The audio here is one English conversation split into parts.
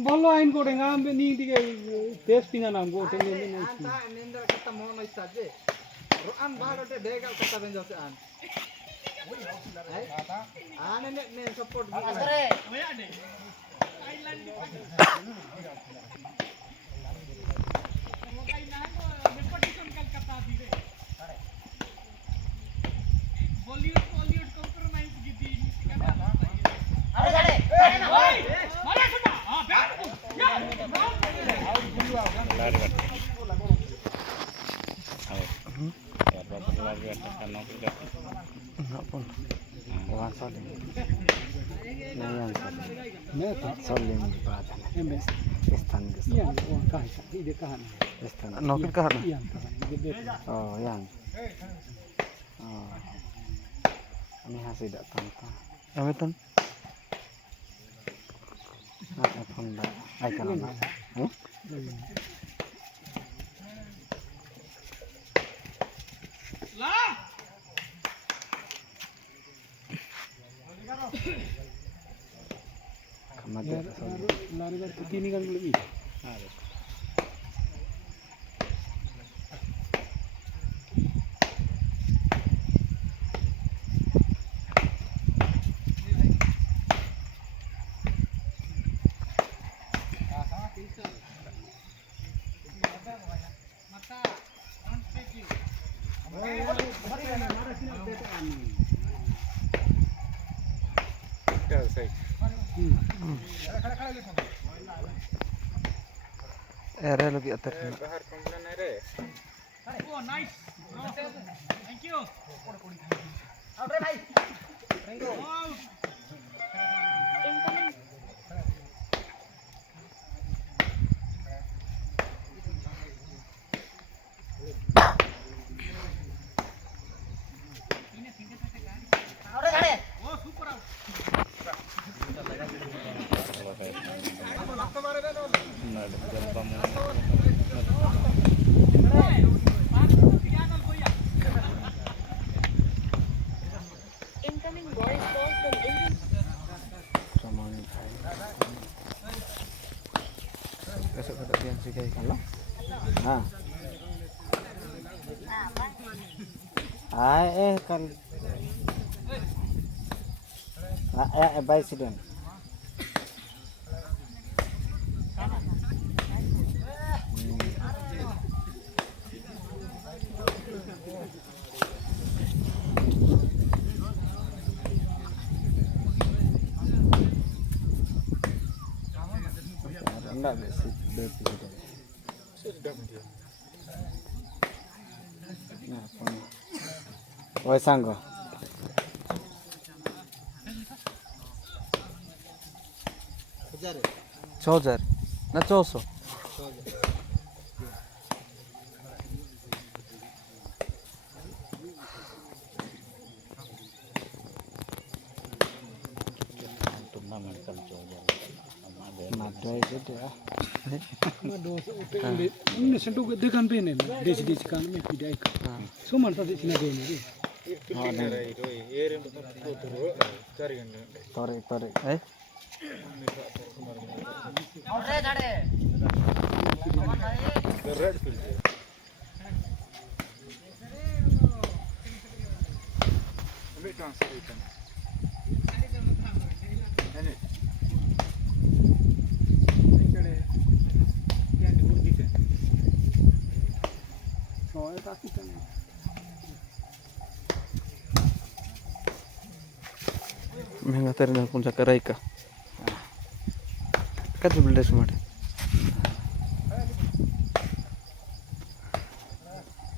Bolo ain ko ngam ni dige test pinga nam go tenge ni anta ninder kata mono isaje an barote degal kata benjose an an ne support asare Nokil kahana. Oh, yan. Oh. Ini hasil datang tuh. Apa tuh? Apa pun dah. Ay kalau nak. Kemudian lari ke kini kan lebih. Ada lagi atas. Oh nice. Thank you. Abre bhai. Incoming voice call from Indian. Besok pada dia sih kayak kalau. Ah. Kan. Bye sidon. Enggak sih, sudah dia. Nah, oi sanggo. Chojar. Na choso. Madai itu ya. Ini sentuh dekan pene, desi kan me pidai ka. Suman sa sina deni. Tore. Red field. Ambil transfer ikan. Ini. Menga terina puncak Raika. Kadu belas made.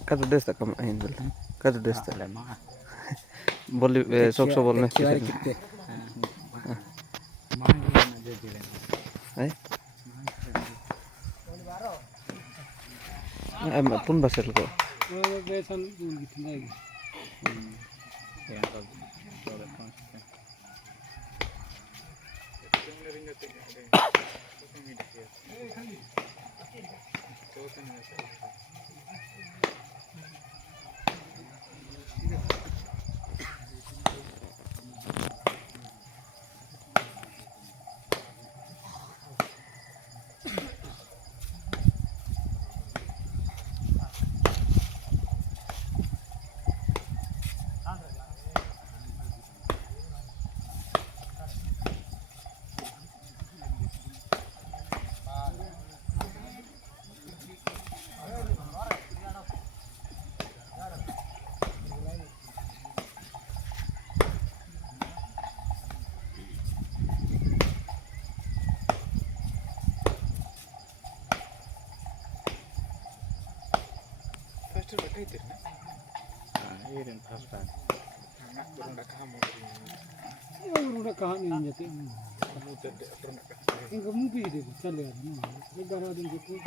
Kadu desta kam ain bel. Kadu desta. Bolli sok bol me. Ay pun basel ko. Besan gitu lagi. udah kami jadi enggak mungkin deh cale ada no negara ada yang itu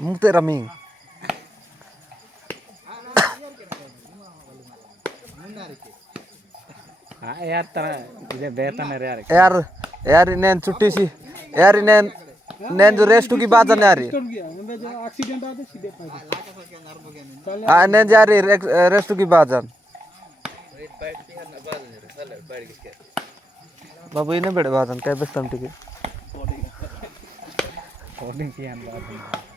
Mungte raming. यार तरह इधे बेहतर है यार यार नैन छुट्टी सी यार नैन नैन जो rest की बात है यार एक्सीडेंट आते सीधे पाए नैन जा रही रेस्ट की बात है बाबू इन्हें बड़े बात है क्या बेस्टम टिके होल्डिंग की बात है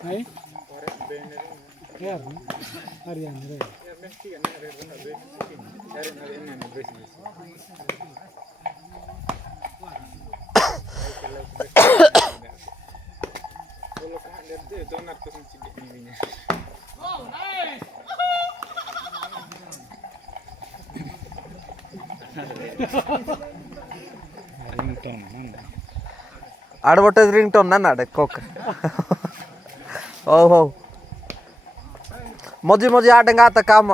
Hai? Ya, Aryan, advertise ringtone na na kok oh oh moji moji adenga ta kam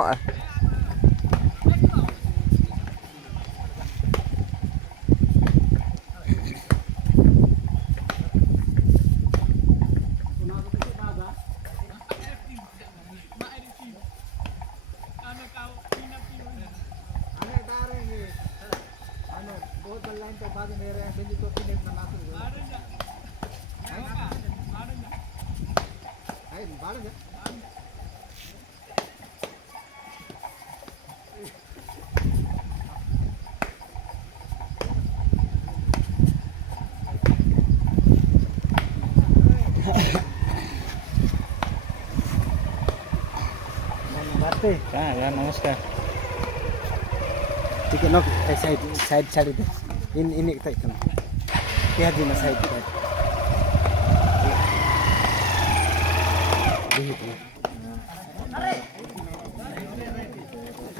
यार नमस्कार ठीक है ना साइड साइड साइड इन एक तक क्या दिन साइड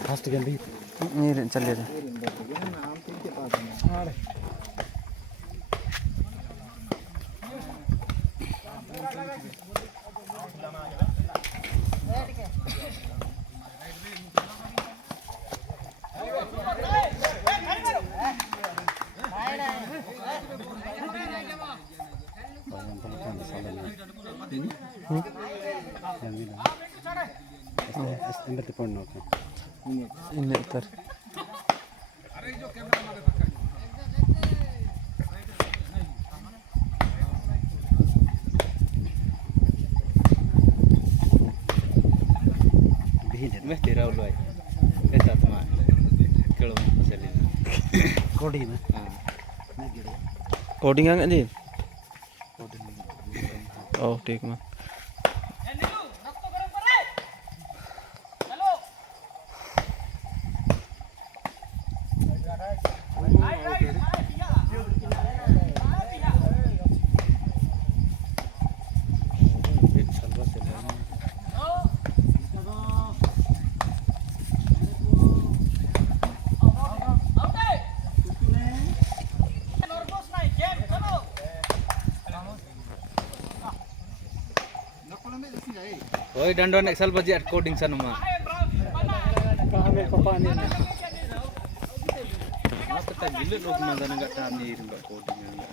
फास्ट गन भी नहीं चल ले ini ter mesti raul ay eta tama kelo chali कोडी में कोडिंग आ जी oh ठीक है Oi dandon Excel budget coding sana mah. Kami papanin. Apa tak gila lo mana enggak tani enggak coding enggak.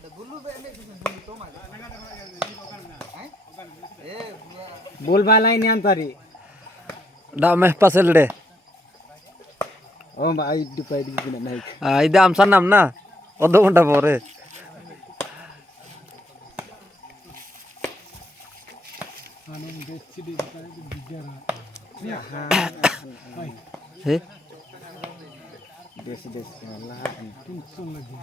Ada bulu be ini bulu tomat. बोल बाला ini antari. dak meh pasel de Oh, mbak ID pa ID gina naik. ida am sanam na odo ghonta pore Anu desi di kali itu bicara. he Desi lah, tunsung lagi.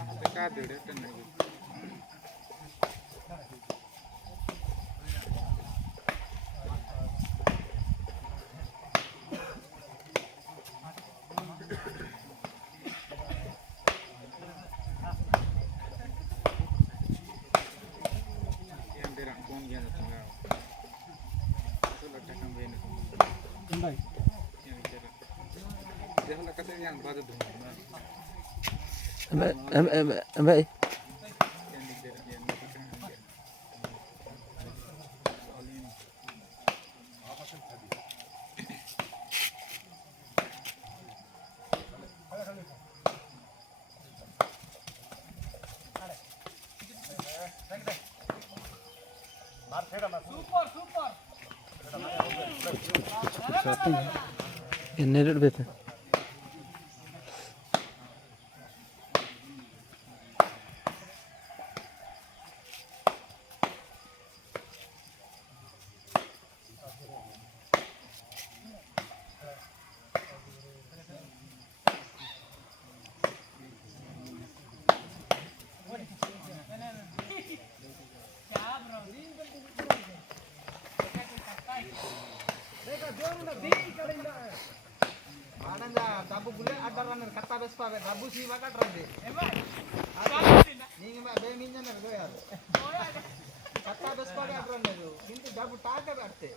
Baik. Mbak ini dulu betul Ananda, dabu bule ada runner kata Vespa be dabu si maka trade. Ning mbak be minjan na go yar. Kata Vespa be ada runner. Kintu dabu taga be arte.